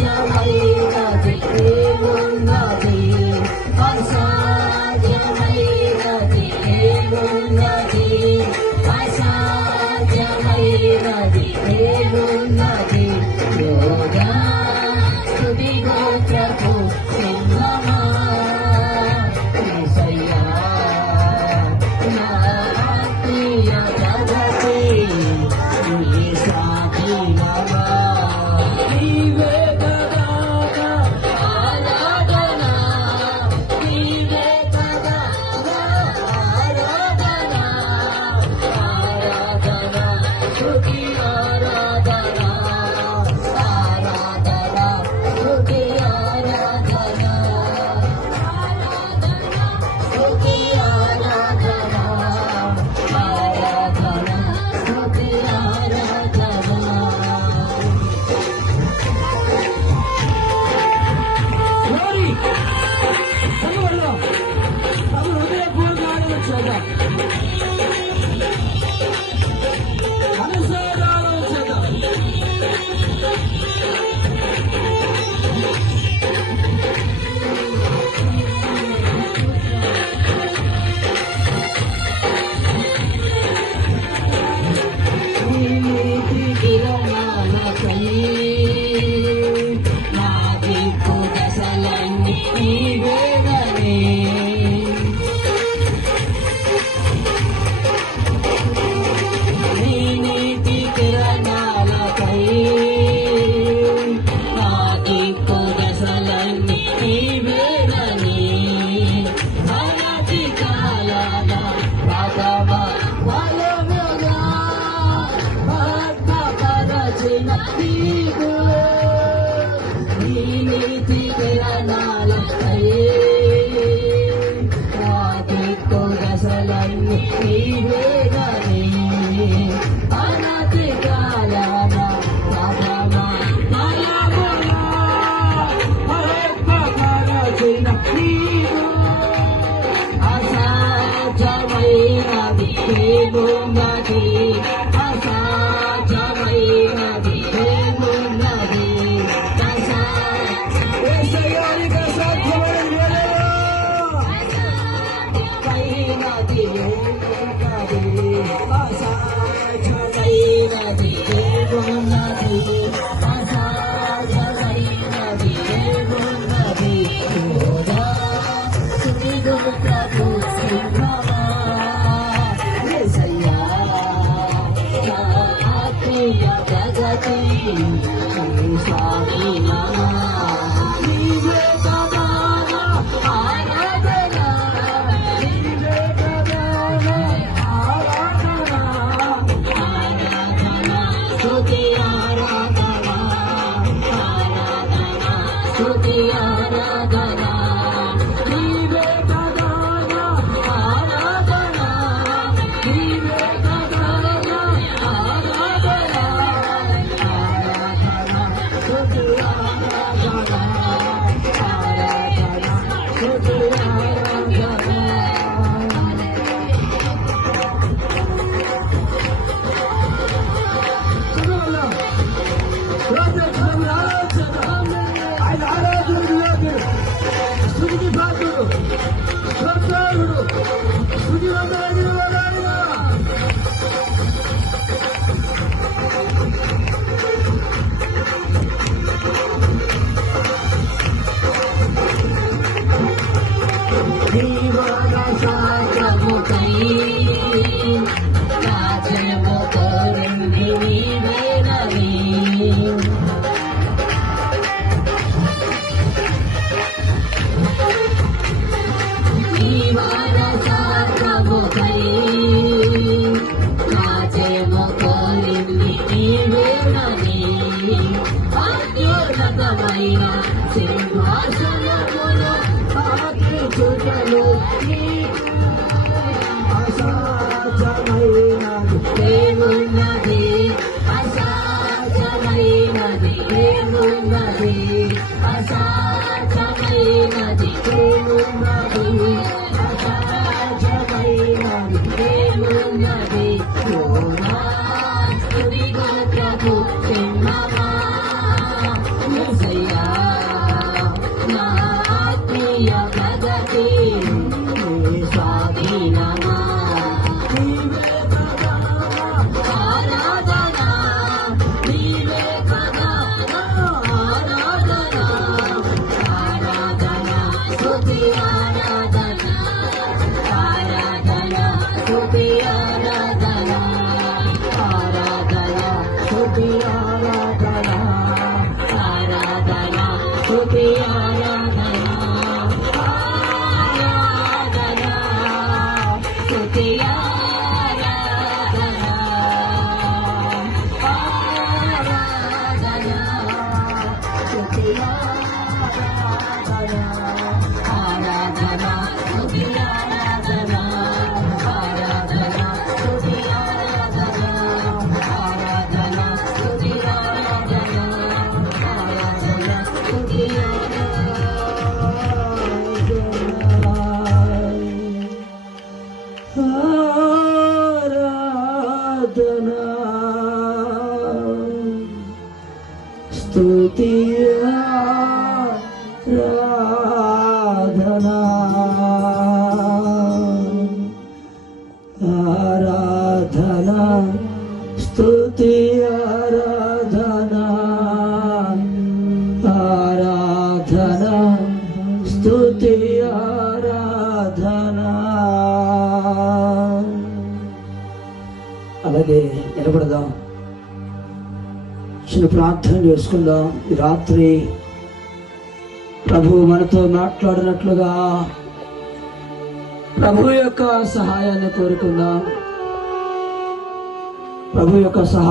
అసాధ్యమైనది ఏమున్నది, అసాధ్యమైనది ఏమున్నది, అసాధ్యమైనది ఏమున్నది. యోగా స్తుతి గోత్రపు సింహమా యేసయ్యా, నా ఆత్మీయ జగతి నీ స్వాధీనమా. నీవే కదా నా ఆరాధన, నీవే కదా నా ఆరాధన, ఆరాధన స్తుతి ఆరాధన, ఆరాధన స్తుతి ఆరాధన, ఆరాధన స్తుతి ఆరాధన, ఆరాధన స్తుతి ఆరాధన. Glory! Saludo. Saludo de Puebla de la Chada. Anasada la Chada. నీతి కిరణాలకై నా దిక్కు దశలన్నీ నీవేనని, నీ నీతి కిరణాలకై నా దిక్కు దశలన్నీ నీవేనని, అనతి కాలాన పదవ వలముగా భక్తపరచిన నీవు, నీ నీతి కిరణాలకై నా దిక్కు దశలన్నీ నీవేనని, అనతి కాలాన పదవ వలముగా భక్తపరచిన నీవు, అసాధ్యమైనది ఏమున్నది, అసాధ్యమైనది ఏమున్నది, యేసయ్యానికి అసాధ్యమైనది ఏమున్నది, అసాధ్యమైనది ఏమున్నది, అసాధ్యమైనది ఏమున్నది. యోగా స్తుతి గోత్రపు సింహమా యేసయ్యా, నా ఆత్మీయ జగతి నీ స్వాధీనమా. నీవే కదా నా ఆరాధన, నీవే కదా నా ఆరాధన, ఆరాధన స్తుతి ఆరాధన, ఆరాధన స్తుతి ఆరాధన. నీవే కదా నా ఆరాధన, నీవే కదా నా ఆరాధన, ఆరాధన స్తుతి ఆరాధన, ఆరాధన స్తుతి ఆరాధన. ఆయన ఆరాధన స్తుతికి పాత్రుడు, స్తోత్రార్హుడు, స్తుతి వందనగిరి వాడాయన. జీవన సాగముకై రాజ్యము కోరింది నీవేనని, జీవన సాగముకై రాజ్యము కోరింది నీవేనని, అత్యున్నతమైన సింహాసనములో చూటలు అసాధ్యమైనది ఏమున్నది, అసాధ్యమైనది ఏమున్నది, అసాధ్యమైనది ఏమున్నది, అసాధ్యమైనది ఏమున్నది. యోగా స్తుతి గోత్రపు సింహమా స్తుతి ఆరాధన ఆరాధన స్తుతి ఆరాధన ఆరాధన స్తుతి ఆరాధన ఆరాధన స్తుతి ఆరాధన ఆరాధన స్తుతి ఆరాధన ఆరాధన స్తుతి ఆరాధన ఆరాధన స్తుతి ఆరాధన స్తుతి ఆరాధన ఆరాధన స్తుతి ఆరాధన ఆరాధన స్తుతి ఆరాధన. అలాగే నిలబడదాం, చిన్న ప్రార్థన చేసుకుందాం. ఈ రాత్రి ప్రభు మనతో మాట్లాడినట్లుగా ప్రభు యొక్క సహాయాన్ని కోరుకుందాం. ప్రభు యొక్క సహాయం